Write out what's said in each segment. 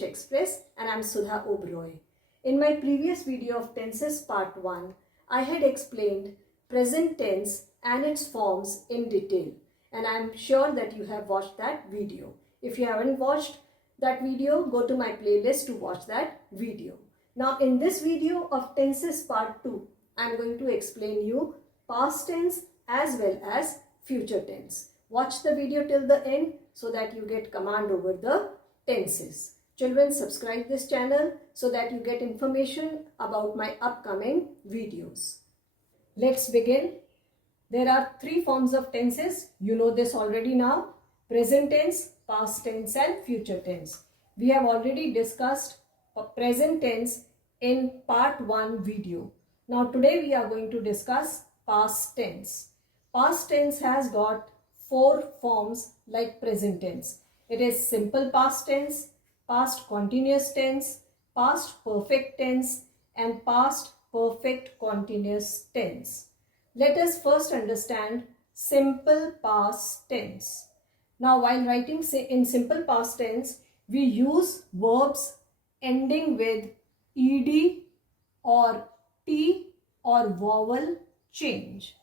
English Express, and I'm Sudha Oberoi. In my previous video of tenses part 1, I had explained present tense and its forms in detail, and I'm sure that you have watched that video. If you haven't watched that video, go to my playlist to watch that video. Now in this video of tenses part 2, I'm going to explain you past tense as well as future tense. Watch the video till the end so that you get command over the tenses. Children, subscribe this channel so that you get information about my upcoming videos. Let's begin. There are 3 forms of tenses. You know this already now. Present tense, past tense and future tense. We have already discussed present tense in part 1 video. Now today we are going to discuss past tense. Past tense has got 4 forms like present tense. It is simple past tense, past continuous tense, past perfect tense and past perfect continuous tense. Let us first understand simple past tense. Now while writing in simple past tense, we use verbs ending with ed or t or vowel change.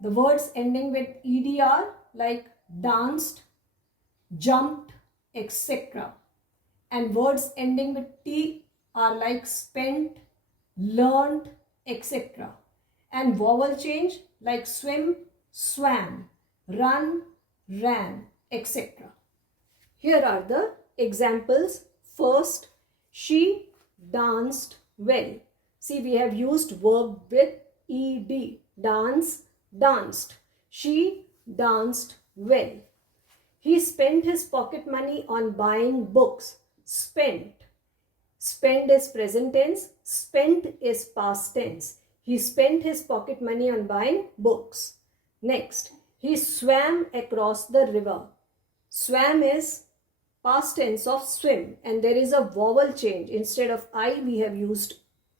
The words ending with ed are like danced, jumped, etc. And words ending with t are like spent, learned, etc. And vowel change like swim, swam, run, ran, etc. Here are the examples. First, she danced well. See, we have used verb with ed. Dance, danced. She danced well. He spent his pocket money on buying books. Spent. Spend is present tense. Spent is past tense. He spent his pocket money on buying books. Next, he swam across the river. Swam is past tense of swim, and there is a vowel change. Instead of I, we have used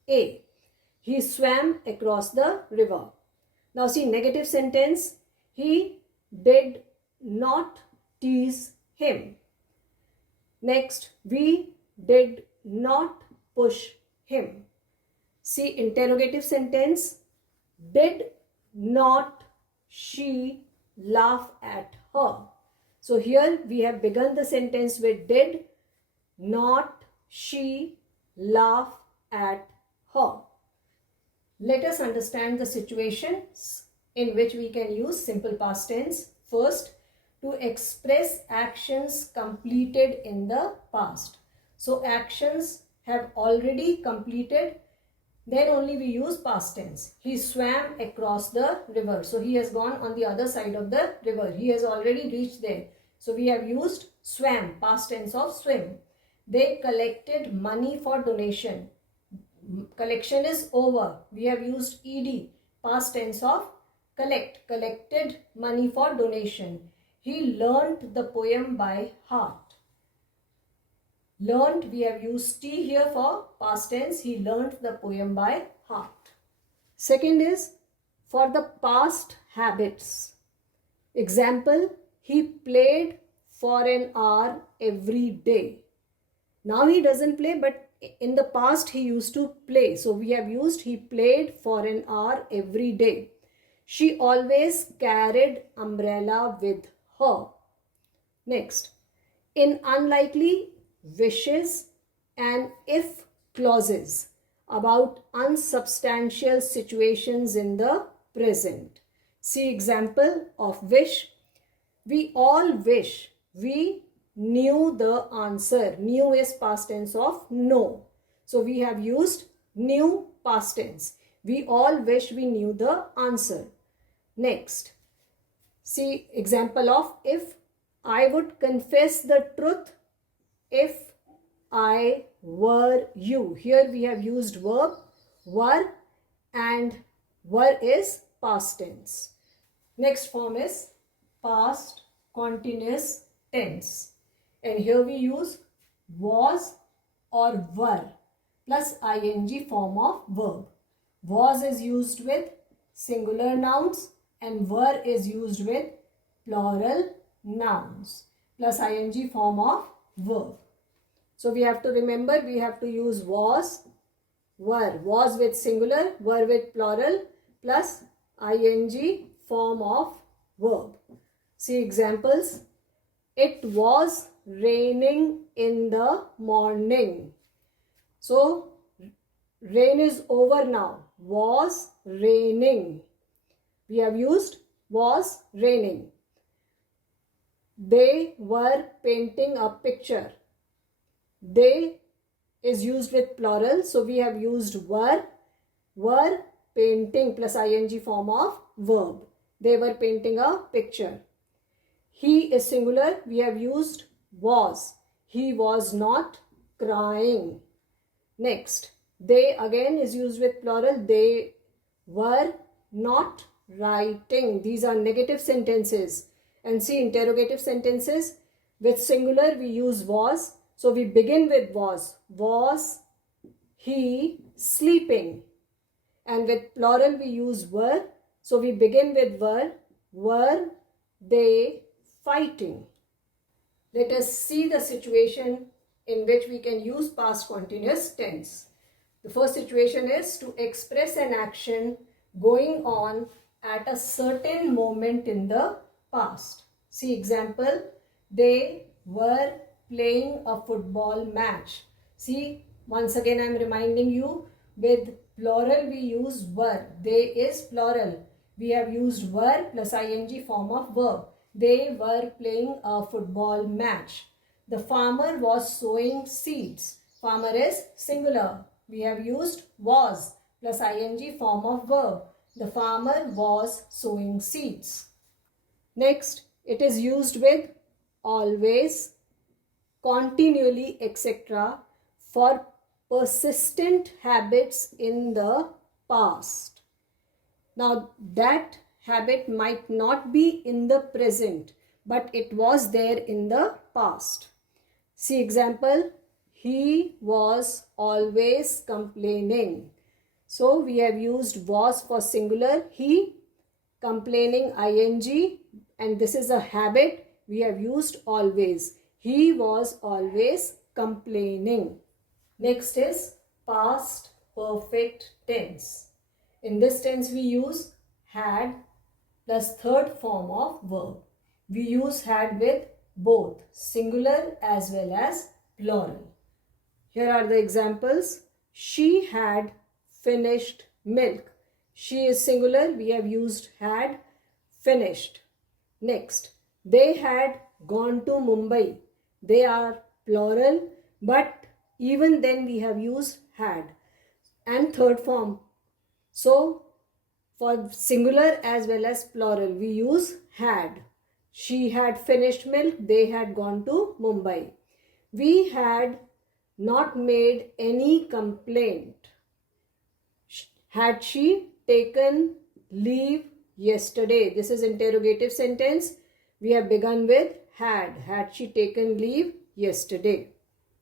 A. He swam across the river. Now see, negative sentence. He did not tease him. Next, we did not push him. See, interrogative sentence. Did not she laugh at her? So here we have begun the sentence with did not she laugh at her. Let us understand the situations in which we can use simple past tense. First, to express actions completed in the past. So actions have already completed, then only we use past tense. He swam across the river. So he has gone on the other side of the river. He has already reached there. So we have used swam, past tense of swim. They collected money for donation. Collection is over. We have used ed, past tense of collect. Collected money for donation. He learnt the poem by heart. Learnt, we have used T here for past tense. He learnt the poem by heart. Second is for the past habits. Example, he played for an hour every day. Now he doesn't play, but in the past he used to play. So we have used he played for an hour every day. She always carried umbrella with her. Next, in unlikely wishes and if clauses about unsubstantial situations in the present. See example of wish. We all wish we knew the answer. Knew is past tense of know. So we have used knew past tense. We all wish we knew the answer. Next, see example of if. I would confess the truth if I were you. Here we have used verb were, and were is past tense. Next form is past continuous tense. And here we use was or were plus ing form of verb. Was is used with singular nouns and were is used with plural nouns plus ing form of verb. So we have to remember, we have to use was, were. Was with singular, were with plural, plus ing form of verb. See examples. It was raining in the morning. So rain is over now. Was raining. We have used was raining. They were painting a picture. They is used with plural, so we have used were painting plus ing form of verb. They were painting a picture. He is singular, we have used was. He was not crying. Next, they again is used with plural. They were not writing. These are negative sentences. And see, interrogative sentences, with singular we use was. So we begin with was. Was he sleeping? And with plural we use were. So we begin with were. Were they fighting? Let us see the situation in which we can use past continuous tense. The first situation is to express an action going on at a certain moment in the past. See example, they were playing a football match. See, once again I am reminding you, with plural we use were. They is plural. We have used were plus ing form of verb. They were playing a football match. The farmer was sowing seeds. Farmer is singular. We have used was plus ing form of verb. The farmer was sowing seeds. Next, it is used with always, continually, etc. for persistent habits in the past. Now, that habit might not be in the present, but it was there in the past. See example, he was always complaining. So we have used was for singular, he, complaining ing, and this is a habit, we have used always. He was always complaining. Next is past perfect tense. In this tense we use had plus third form of verb. We use had with both singular as well as plural. Here are the examples. She had finished milk. She is singular. We have used had, finished. Next, they had gone to Mumbai. They are plural, but even then we have used had. And third form. So, for singular as well as plural, we use had. She had finished milk. They had gone to Mumbai. We had not made any complaint. Had she taken leave yesterday? This is interrogative sentence. We have begun with had. Had she taken leave yesterday?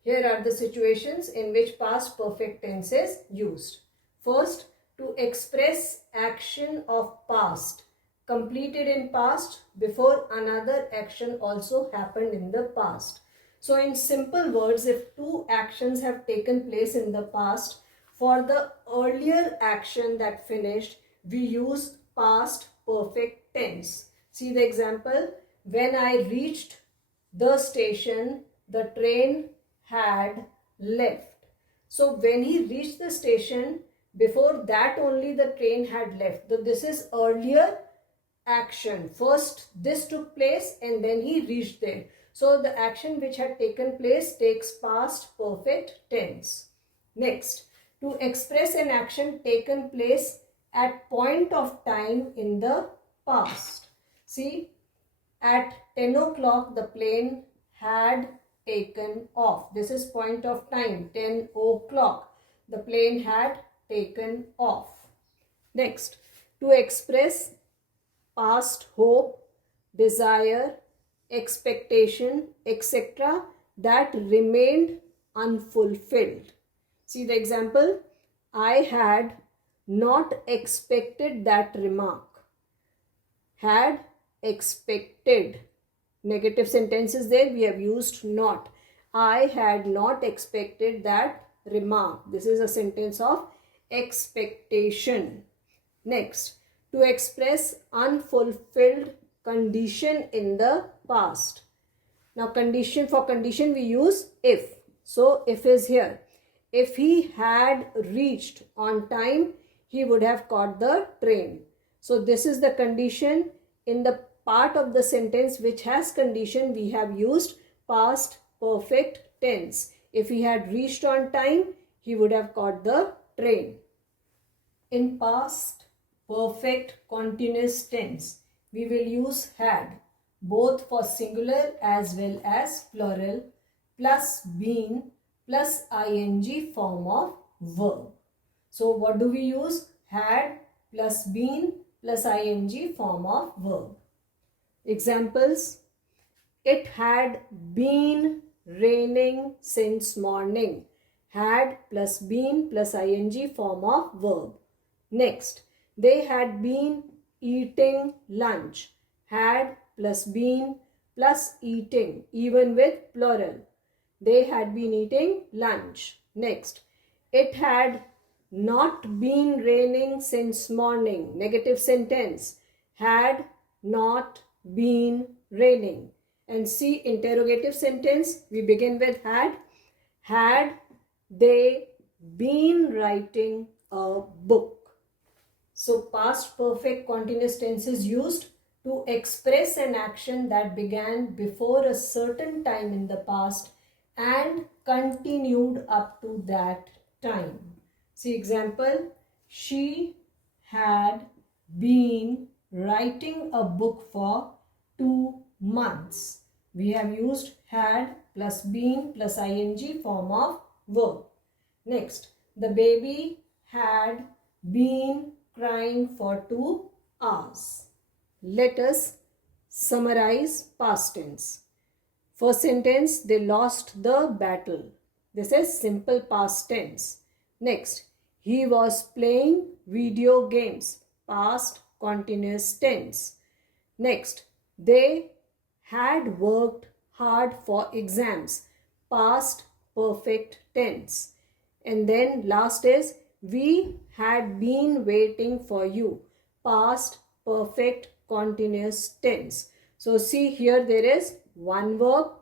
Here are the situations in which past perfect tense is used. First, to express action of past completed in past before another action also happened in the past. So in simple words, if two actions have taken place in the past, for the earlier action that finished, we use past perfect tense. See the example, when I reached the station, the train had left. So when he reached the station, before that only the train had left. So this is earlier action. First this took place and then he reached there. So the action which had taken place takes past perfect tense. Next, to express an action taken place at point of time in the past. See, at 10 o'clock the plane had taken off. This is point of time, 10 o'clock. The plane had taken off. Next, to express past hope, desire, expectation, etc. that remained unfulfilled. See the example, I had not expected that remark. Had expected. Negative sentences there, we have used not. I had not expected that remark. This is a sentence of expectation. Next, to express unfulfilled condition in the past. Now for condition we use if. So if is here. If he had reached on time, he would have caught the train. So this is the condition. In the part of the sentence which has condition, we have used past perfect tense. If he had reached on time, he would have caught the train. In past perfect continuous tense, we will use had, both for singular as well as plural, plus been plus ing form of verb. So what do we use? Had plus been plus ing form of verb. Examples: it had been raining since morning. Had plus been plus ing form of verb. Next, they had been eating lunch. Had plus been plus eating, even with plural. They had been eating lunch. Next, it had not been raining since morning. Negative sentence. Had not been raining. And see, interrogative sentence, we begin with had. Had they been writing a book? So past perfect continuous tense is used to express an action that began before a certain time in the past and continued up to that time. See example, she had been writing a book for 2 months. We have used had plus been plus ing form of verb. Next, the baby had been crying for 2 hours. Let us summarize past tense. First sentence, they lost the battle. This is simple past tense. Next, he was playing video games. Past continuous tense. Next, they had worked hard for exams. Past perfect tense. And then last is, we had been waiting for you. Past perfect continuous tense. So see, here there is one verb.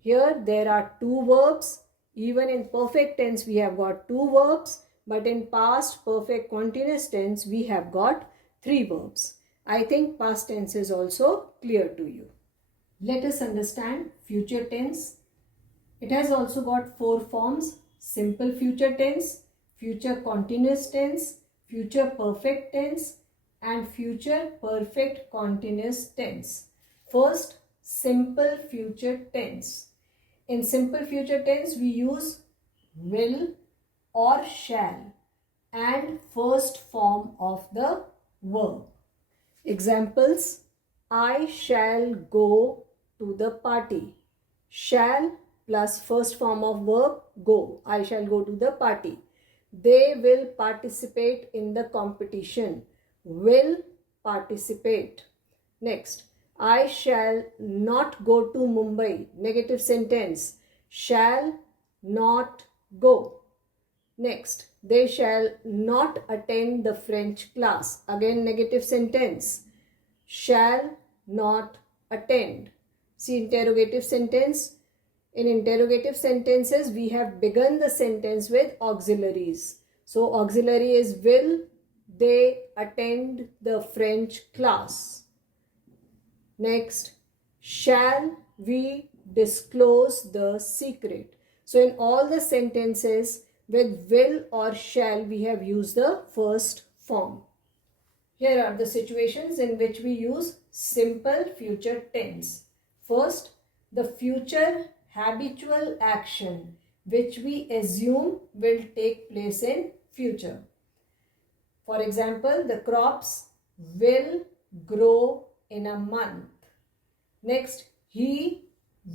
Here there are 2 verbs. Even in perfect tense we have got 2 verbs. But in past perfect continuous tense we have got 3 verbs. I think past tense is also clear to you. Let us understand future tense. It has also got 4 forms: simple future tense, future continuous tense, future perfect tense, and future perfect continuous tense. First, simple future tense. In simple future tense, we use will or shall and first form of the verb. Examples: I shall go to the party. Shall plus first form of verb go. I shall go to the party. They will participate in the competition. Will participate. Next, I shall not go to Mumbai. Negative sentence. Shall not go. Next, they shall not attend the French class. Again, negative sentence. Shall not attend. See interrogative sentence. In interrogative sentences, we have begun the sentence with auxiliaries. So, auxiliary is will they attend the French class. Next, shall we disclose the secret? So, in all the sentences with will or shall, we have used the first form. Here are the situations in which we use simple future tense. First, the future habitual action which we assume will take place in future. For example, the crops will grow in a month. Next, he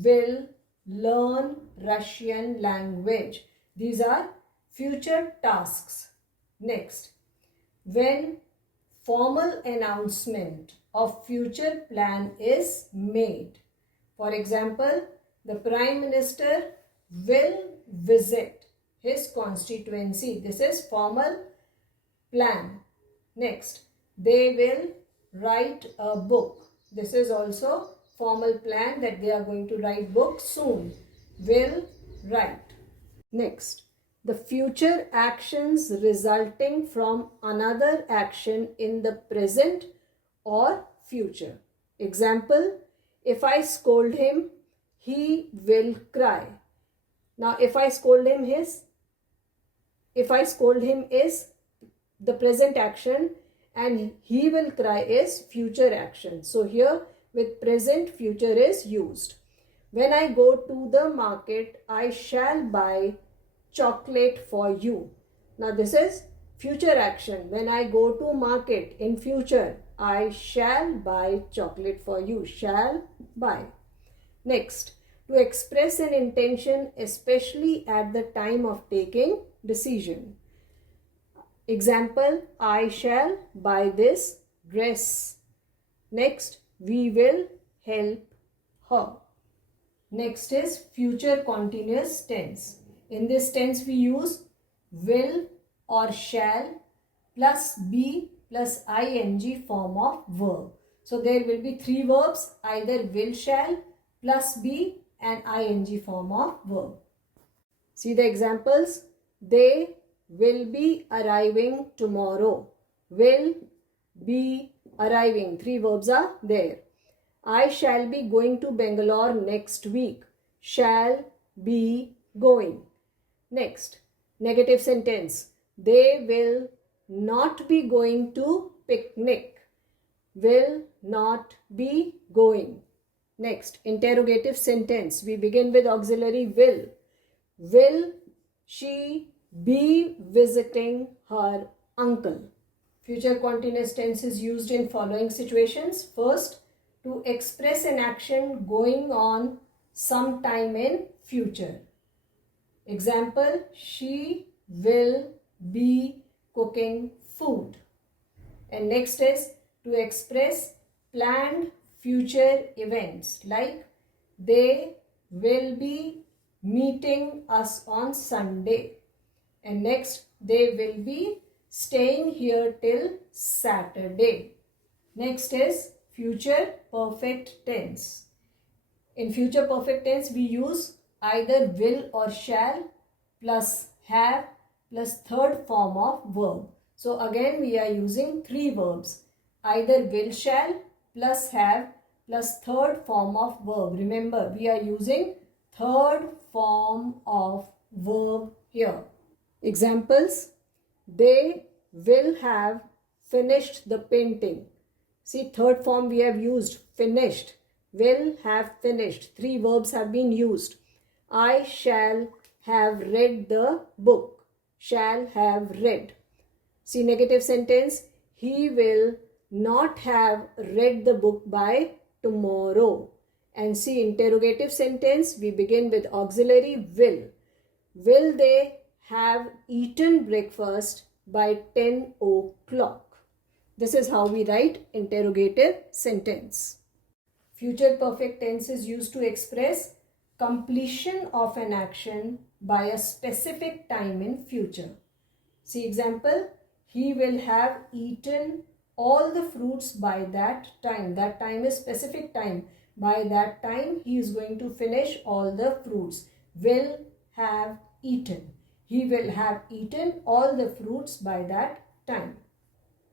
will learn Russian language. These are future tasks. Next, when formal announcement of future plan is made. For example, the Prime Minister will visit his constituency. This is formal plan. Next, they will write a book. This is also formal plan that they are going to write book soon. Will write. Next, the future actions resulting from another action in the present or future. Example, if I scold him, he will cry. Now, if I scold him is the present action and he will cry is future action. So here with present, future is used. When I go to the market, I shall buy chocolate for you. Now this is future action. When I go to market in future, I shall buy chocolate for you. Shall buy. Next, to express an intention, especially at the time of taking decision. Example, I shall buy this dress. Next, we will help her. Next is future continuous tense. In this tense we use will or shall plus be plus ing form of verb. So there will be three verbs, either will, shall plus be and ing form of verb. See the examples. They will be arriving tomorrow. Will be arriving. Three verbs are there. I shall be going to Bangalore next week. Shall be going. Next, negative sentence. They will not be going to picnic. Will not be going. Next, interrogative sentence. We begin with auxiliary will. Will she be visiting her uncle? Future continuous tense is used in following situations. First, to express an action going on sometime in future. Example, she will be cooking food. And next is to express planned future events like they will be meeting us on Sunday. And next, they will be staying here till Saturday. Next is future perfect tense. In future perfect tense, we use either will or shall plus have plus third form of verb. So again we are using three verbs. Either will, shall plus have plus third form of verb. Remember, we are using third form of verb here. Examples, they will have finished the painting. See, third form we have used, finished. Will have finished. Three verbs have been used. I shall have read the book. Shall have read. See, negative sentence, he will not have read the book by tomorrow. And see, interrogative sentence, we begin with auxiliary will. Will they have eaten breakfast by 10 o'clock? This is how we write interrogative sentence. Future perfect tense is used to express completion of an action by a specific time in future. See example, he will have eaten all the fruits by that time. That time is specific time. By that time, he is going to finish all the fruits. Will have eaten. He will have eaten all the fruits by that time.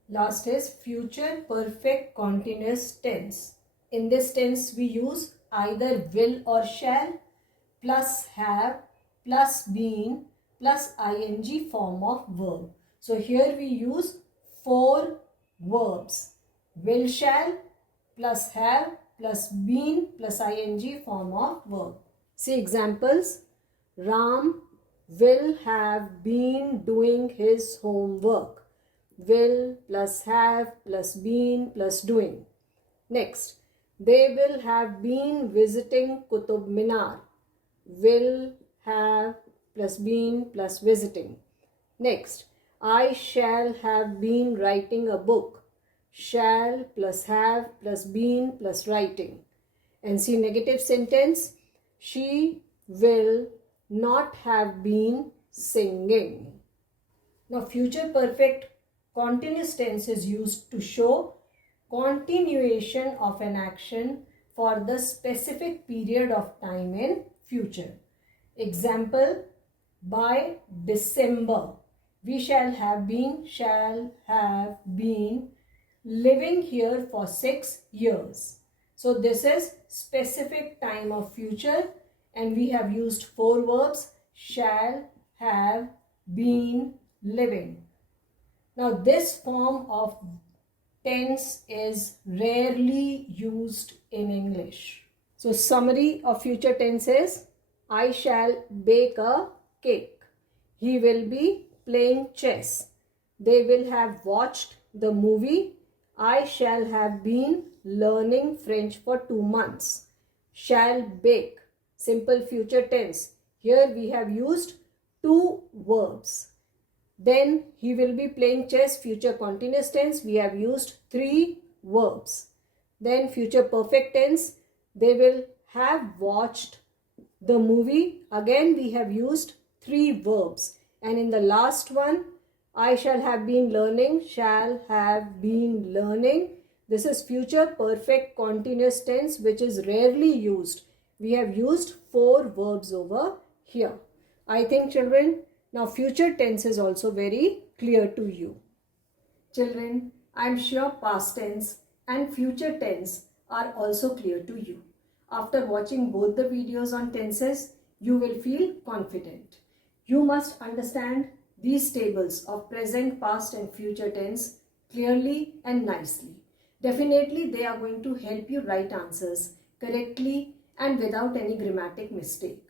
Last is future perfect continuous tense. In this tense, we use either will or shall plus have plus been plus ing form of verb. So here we use four verbs. Will, shall plus have plus been plus ing form of verb. See examples. Ram will have been doing his homework. Will plus have plus been plus doing. Next, they will have been visiting Qutub Minar. Will have plus been plus visiting. Next, I shall have been writing a book. Shall plus have plus been plus writing. And see negative sentence, she will not have been singing. Now, future perfect continuous tense is used to show continuation of an action for the specific period of time in future. Example, by December, we shall have been living here for 6 years. So this is specific time of future, and we have used 4 verbs: shall, have, been, living. Now this form of tense is rarely used in English. So summary of future tense is: I shall bake a cake. He will be playing chess. They will have watched the movie. I shall have been learning French for 2 months. Shall bake, simple future tense. Here we have used 2 verbs. Then he will be playing chess, future continuous tense. We have used 3 verbs. Then future perfect tense, they will have watched the movie. Again we have used 3 verbs. And in the last one, I shall have been learning, shall have been learning. This is future perfect continuous tense, which is rarely used. We have used 4 verbs over here. I think, children, now future tense is also very clear to you. Children, I am sure past tense and future tense are also clear to you. After watching both the videos on tenses, you will feel confident. You must understand these tables of present, past and future tense clearly and nicely. Definitely they are going to help you write answers correctly and without any grammatic mistake.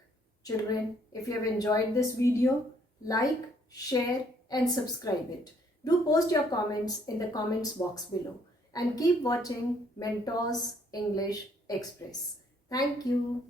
Children, if you have enjoyed this video, like, share and subscribe it. Do post your comments in the comments box below and keep watching Mentors English Express. Thank you.